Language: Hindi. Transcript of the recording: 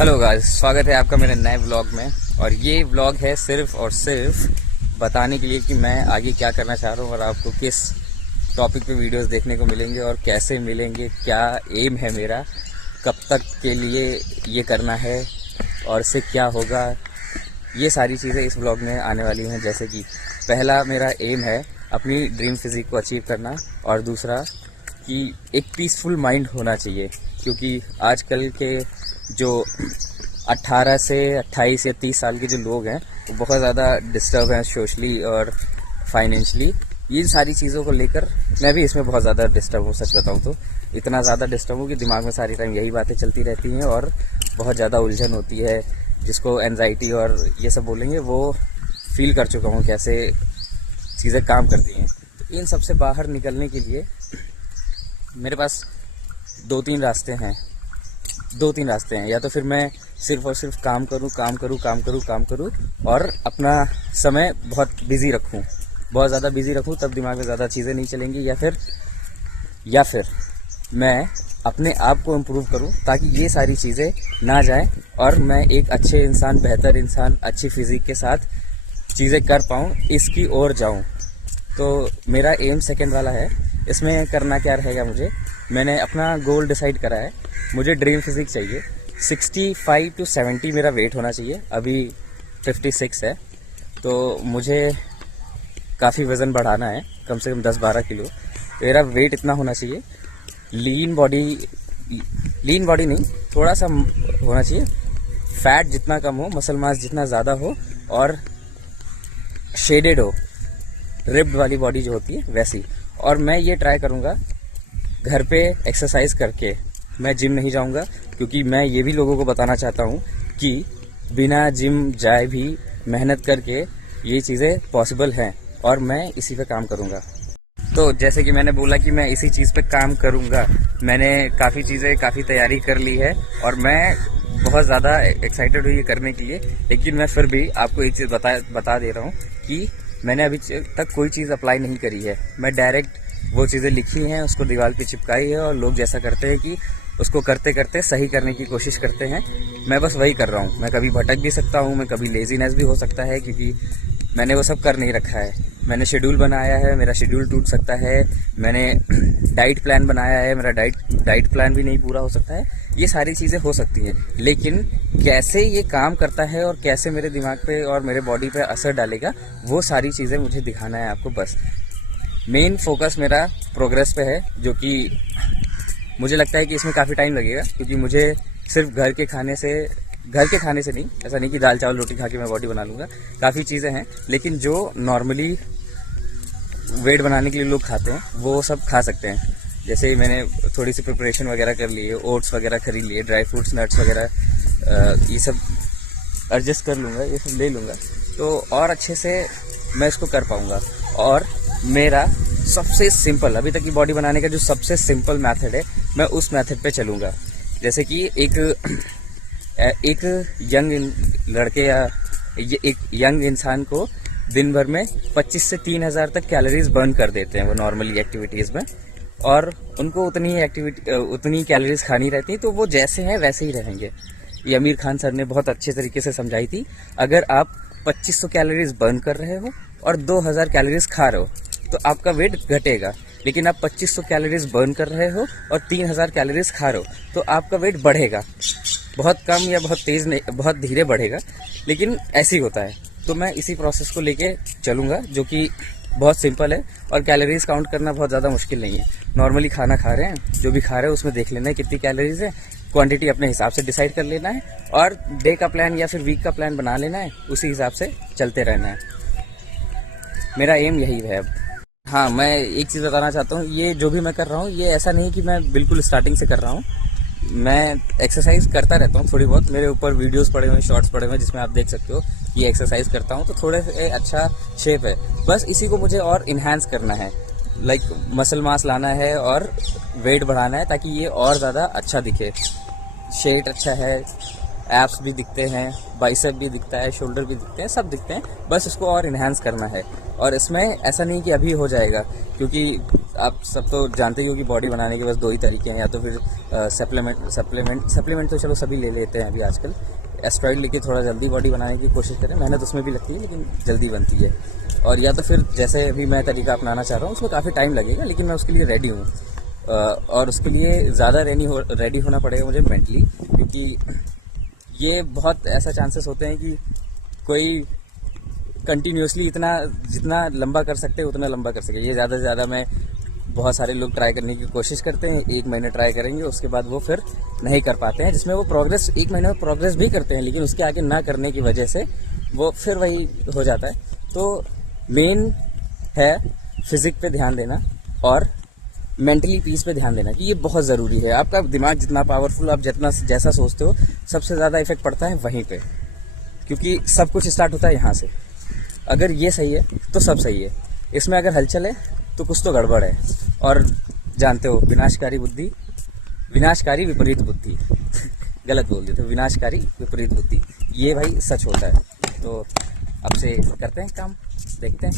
हेलो गाइस, स्वागत है आपका मेरे नए व्लॉग में। और ये व्लॉग है सिर्फ और सिर्फ बताने के लिए कि मैं आगे क्या करना चाह रहा हूँ और आपको किस टॉपिक पे वीडियोस देखने को मिलेंगे और कैसे मिलेंगे, क्या एम है मेरा, कब तक के लिए ये करना है और इससे क्या होगा। ये सारी चीज़ें इस व्लॉग में आने वाली हैं। जैसे कि पहला मेरा एम है अपनी ड्रीम फिजिक को अचीव करना, और दूसरा कि एक पीसफुल माइंड होना चाहिए, क्योंकि आजकल के जो 18 से 28 या 30 साल के जो लोग हैं वो बहुत ज़्यादा डिस्टर्ब हैं सोशली और फाइनेंशली। ये सारी चीज़ों को लेकर मैं भी इसमें बहुत ज़्यादा डिस्टर्ब हूँ। सच बताऊँ तो इतना ज़्यादा डिस्टर्ब हूँ कि दिमाग में सारी टाइम यही बातें चलती रहती हैं और बहुत ज़्यादा उलझन होती है, जिसको एनजाइटी और ये सब बोलेंगे, वो फील कर चुका हूँ कैसे चीज़ें काम करती हैं। तो इन सब से बाहर निकलने के लिए मेरे पास दो तीन रास्ते हैं। या तो फिर मैं सिर्फ और सिर्फ काम करूँ और अपना समय बहुत बिजी रखूँ, बहुत ज़्यादा बिजी रखूँ, तब दिमाग में ज़्यादा चीज़ें नहीं चलेंगी। या फिर मैं अपने आप को इम्प्रूव करूँ ताकि ये सारी चीज़ें ना जाएं और मैं एक अच्छे इंसान, बेहतर इंसान, अच्छी फिजिक के साथ चीज़ें कर पाऊँ, इसकी ओर जाऊँ। तो मेरा एम सेकंड वाला है। इसमें करना क्या रहेगा, मैंने अपना गोल डिसाइड करा है। मुझे ड्रीम फिजिक चाहिए, 65 to 70 मेरा वेट होना चाहिए। अभी 56 है, तो मुझे काफ़ी वज़न बढ़ाना है, कम से कम 10-12 किलो। मेरा वेट इतना होना चाहिए। लीन बॉडी नहीं, थोड़ा सा होना चाहिए। फैट जितना कम हो, मसल मास जितना ज़्यादा हो और शेडेड हो, रिब्ड वाली बॉडी जो होती है वैसी। और मैं ये ट्राई करूँगा घर पे एक्सरसाइज करके। मैं जिम नहीं जाऊँगा, क्योंकि मैं ये भी लोगों को बताना चाहता हूँ कि बिना जिम जाए भी मेहनत करके ये चीज़ें पॉसिबल हैं, और मैं इसी पे काम करूँगा। तो जैसे कि मैंने बोला कि मैं इसी चीज़ पे काम करूँगा, मैंने काफ़ी तैयारी कर ली है और मैं बहुत ज़्यादा एक्साइटेड हूँ ये करने के लिए। लेकिन मैं फिर भी आपको एक चीज़ बता दे रहा हूँ कि मैंने अभी तक कोई चीज़ अप्लाई नहीं करी है। मैं डायरेक्ट वो चीज़ें लिखी हैं, उसको दीवार पे चिपकाई है, और लोग जैसा करते हैं कि उसको करते करते सही करने की कोशिश करते हैं। मैं बस वही कर रहा हूँ। मैं कभी भटक भी सकता हूँ, मैं कभी लेजीनेस भी हो सकता है, क्योंकि मैंने वो सब कर नहीं रखा है। मैंने शेड्यूल बनाया है, मेरा शेड्यूल टूट सकता है। मैंने डाइट प्लान बनाया है, मेरा डाइट प्लान भी नहीं पूरा हो सकता है। ये सारी चीज़ें हो सकती हैं, लेकिन कैसे ये काम करता है और कैसे मेरे दिमाग पे और मेरे बॉडी पे असर डालेगा, वो सारी चीज़ें मुझे दिखाना है आपको। बस मेन फोकस मेरा प्रोग्रेस पे है, जो कि मुझे लगता है कि इसमें काफ़ी टाइम लगेगा, क्योंकि मुझे सिर्फ घर के खाने से नहीं, ऐसा नहीं कि दाल चावल रोटी खा के मैं बॉडी बना लूँगा। काफ़ी चीज़ें हैं, लेकिन जो नॉर्मली वेट बनाने के लिए लोग खाते हैं वो सब खा सकते हैं। जैसे मैंने थोड़ी सी प्रिपरेशन वगैरह कर ली है, ओट्स वगैरह खरीद लिए, ड्राई फ्रूट्स, नट्स वगैरह, ये सब एडजस्ट कर लूँगा, ये सब ले लूँगा, तो और अच्छे से मैं इसको कर पाऊँगा। और मेरा सबसे सिंपल, अभी तक की बॉडी बनाने का जो सबसे सिंपल मेथड है, मैं उस मेथड पे चलूँगा। जैसे कि एक यंग लड़के या एक यंग इंसान को दिन भर में 25 से 3,000 तक कैलोरीज बर्न कर देते हैं वो नॉर्मली एक्टिविटीज़ में, और उनको उतनी कैलोरीज खानी रहती है, तो वो जैसे हैं वैसे ही रहेंगे। ये आमिर खान सर ने बहुत अच्छे तरीके से समझाई थी। अगर आप 2500 कैलोरीज बर्न कर रहे हो और 2000 कैलोरीज खा रहे हो तो आपका वेट घटेगा। लेकिन आप 2500 कैलोरीज बर्न कर रहे हो और 3000 कैलोरीज खा रहे हो तो आपका वेट बढ़ेगा। बहुत कम या बहुत तेज़ नहीं, बहुत धीरे बढ़ेगा, लेकिन ऐसे ही होता है। तो मैं इसी प्रोसेस को लेके चलूँगा, जो कि बहुत सिंपल है, और कैलोरीज काउंट करना बहुत ज़्यादा मुश्किल नहीं है। नॉर्मली खाना खा रहे हैं, जो भी खा रहे हैं उसमें देख लेना है कितनी कैलोरीज है, क्वांटिटी अपने हिसाब से डिसाइड कर लेना है, और डे का प्लान या फिर वीक का प्लान बना लेना है, उसी हिसाब से चलते रहना है। मेरा एम यही है अब। हाँ, मैं एक चीज़ बताना चाहता हूँ, ये जो भी मैं कर रहा हूँ, ये ऐसा नहीं कि मैं बिल्कुल स्टार्टिंग से कर रहा हूँ। मैं एक्सरसाइज करता रहता हूँ थोड़ी बहुत, मेरे ऊपर वीडियोस पड़े हुए, शॉर्ट्स पड़े हुए, जिसमें आप देख सकते हो ये एक्सरसाइज करता हूँ, तो थोड़े से अच्छा शेप है। बस इसी को मुझे और इन्हांस करना है, लाइक मसल मास लाना है और वेट बढ़ाना है, ताकि ये और ज़्यादा अच्छा दिखे। शेप अच्छा है, एप्स भी दिखते हैं, बाइसेप भी दिखता है, शोल्डर भी दिखते हैं, सब दिखते हैं, बस उसको और इन्हांस करना है। और इसमें ऐसा नहीं कि अभी हो जाएगा, क्योंकि आप सब तो जानते ही हो कि बॉडी बनाने के बस दो ही तरीके हैं, या तो फिर सप्लीमेंट तो चलो सभी ले लेते हैं अभी आजकल। एस्टेरॉइड लेके थोड़ा जल्दी बॉडी बनाने की कोशिश करें, मेहनत उसमें भी लगती है लेकिन जल्दी बनती है। और या तो फिर जैसे अभी मैं तरीका अपनाना चाह रहा हूँ, उसमें काफ़ी टाइम लगेगा लेकिन मैं उसके लिए रेडी हूँ। और उसके लिए ज़्यादा रेडी होना पड़ेगा मुझे मेंटली, क्योंकि ये बहुत ऐसा चांसेस होते हैं कि कोई कंटिन्यूसली इतना जितना लंबा कर सकते हैं उतना लंबा कर सके। ये ज़्यादा से ज़्यादा मैं बहुत सारे लोग ट्राई करने की कोशिश करते हैं, 1 महीने ट्राई करेंगे, उसके बाद वो फिर नहीं कर पाते हैं, जिसमें वो प्रोग्रेस 1 महीने में प्रोग्रेस भी करते हैं लेकिन उसके आगे ना करने की वजह से वो फिर वही हो जाता है। तो मेन है फिजिक पे ध्यान देना और मेंटली पीस पे ध्यान देना कि ये बहुत ज़रूरी है। आपका दिमाग जितना पावरफुल, आप जितना जैसा सोचते हो, सबसे ज़्यादा इफेक्ट पड़ता है वहीं पे, क्योंकि सब कुछ स्टार्ट होता है यहाँ से। अगर ये सही है तो सब सही है, इसमें अगर हलचल है तो कुछ तो गड़बड़ है। और जानते हो विनाशकारी विपरीत बुद्धि गलत बोल दिया, तो विनाशकारी विपरीत बुद्धि, ये भाई सच होता है। तो अब से करते हैं काम, देखते हैं।